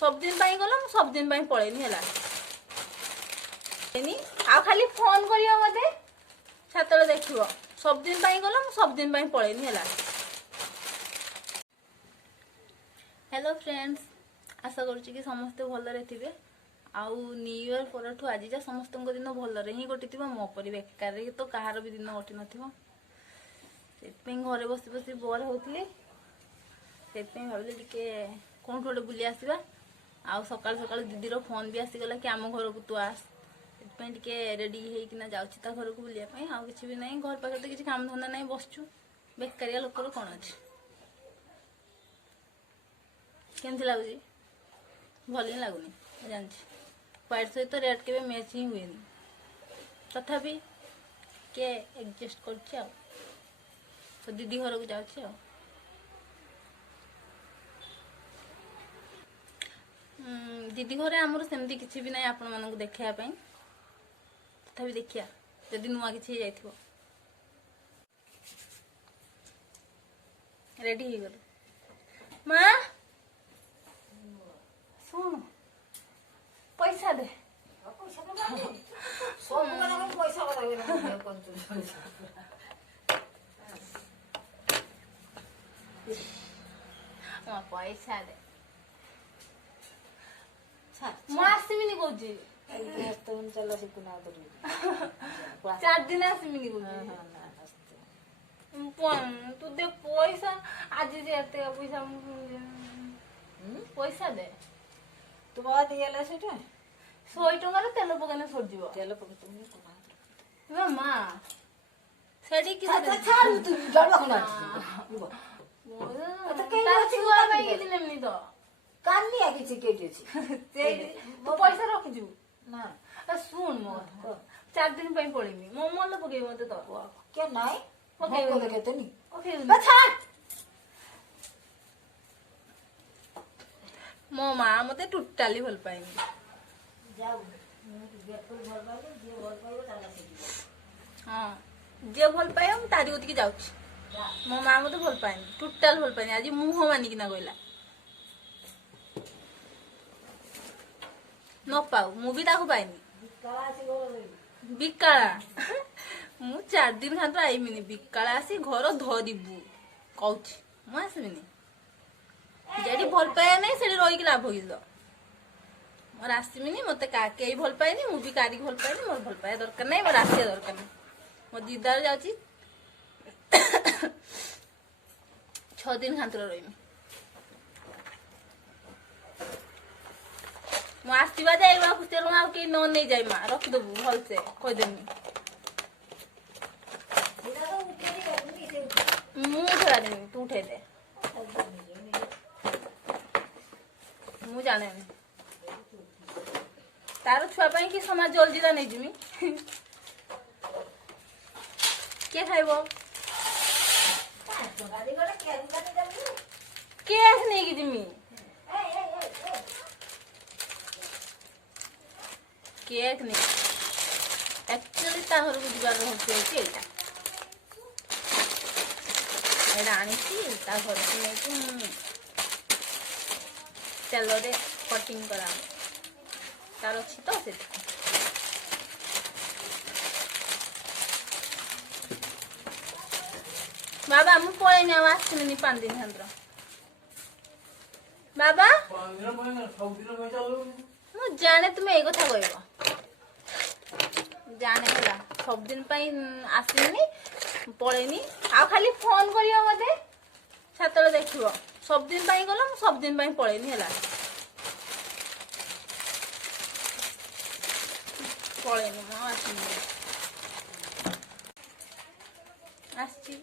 सब दिन गला सब दिन पलैनी है आ खाली फोन करियो मते छातले देखियो सब दिन गला सब दिन पलैनी है। हेलो फ्रेंड्स, आशा करुच्ची कि समस्ते भलरे थे। आउ न्यू इयर पर आज जा समस्त दिन भलरे ही कटि मो पर बेकार तो कहार भी दिन कटि न घरे बस बस बोर होती भाविली टे कौन गोटे बुली आसवा। आउ सकाल सकाल दीदीर फोन भी आसीगला कि आम घर को तू आस टे रेडी होना जाऊँ घर को बुलायापी। आउ कि भी ना घर पाखे तो किसी काम धंदा ना बसचु बेकारिया लोकर कौन अच्छे केमती लगुच भल ही लगुनि जानी व्हाइट सहित रेड के मैच ही हुए तथापि के एडजस्ट कर तो दीदी घर को जाऊँ। दीदी घरे आमर सेमती किसी भी ना आपण मानक देखापी तथापि देखिया जदि नुआ किसी जाइथिबो। रेडी हो गल माँ सुन पैसा दे पैसा दे ମୁଁ ଆସିବିନି କହୁଛି 4 दिन ଆସିବିନି କହୁଛି ତୁ ଦେ ପଇସା ଆଜି ଯେ ଏତେ ପଇସା ପଇସା ଦେ ତୁ ବାଦ ହେଇଗଲା ସେଟା 100 ଟଙ୍କାର ତେଲ ପକେଇଲେ ସରିଯିବ। ତେଲ ପକେଇ ମା ସେଠି କି ଛାଡ ତୁ ଜଳ ଖଣା ଛୁଆ ପାଇଁ କିଛି ନେମନି ତ कानी आगे चिकेट तू पैसा रखिजु ना सुन मो 4 दिन पे पड़ेमी मो मन पके मते तो क्या नाय पके को देते नी ओके बता मो मां मते टोटली भल पाएनी जाऊ गेट पर भल पाए जे भल पाए ताला से हां जे भल पाए हम तारी ओती के जाउछ मो मां मते भल पाएनी टोटल भल पाएनी आज मुंह मानी कि ना कहला न पाऊ मु भी ताको पाइनी बिकाला मु 4 दिन खान तो आईमिनी बिकाला आसी घर धरिबु कहूची मु आसमिनी जेडी भल पाए नहीं सेडी रही कि लाभ कि मोर आसमिनी मते के भल पाएनी मु भी कारी भल पाएनी मोर भल पाए दरकार नहीं मोर आसिया दरकार नहीं मो दीदार जाउची 6 दिन खान तो रही मु आसवा जाइबा खुशी आ के न नहीं जाई मा रख दबु भल से कह देमी मु उठा देमी तू उठे दे मु जाने तार छुआ पाई कि समाज जल्दी ला नहीं जिमी के खाइबो के आस नहीं कि जिमी केक नहीं एक्चुअली ता घर को जीवार होची एटा एटा आनी ता घर को नहीं चलो रे कटिंग करा तार अच्छी तो से बाबा मु पळे ने आसमिनी 5 दिन हंद्र बाबा मु जाने तुम्हें एक कथा कहब जाने है सब दिन आसनी पलैनी आ खाली फोन करियो मते छातले देखियो सब दिन गला सब दिन पलैनी है पलैनी आसची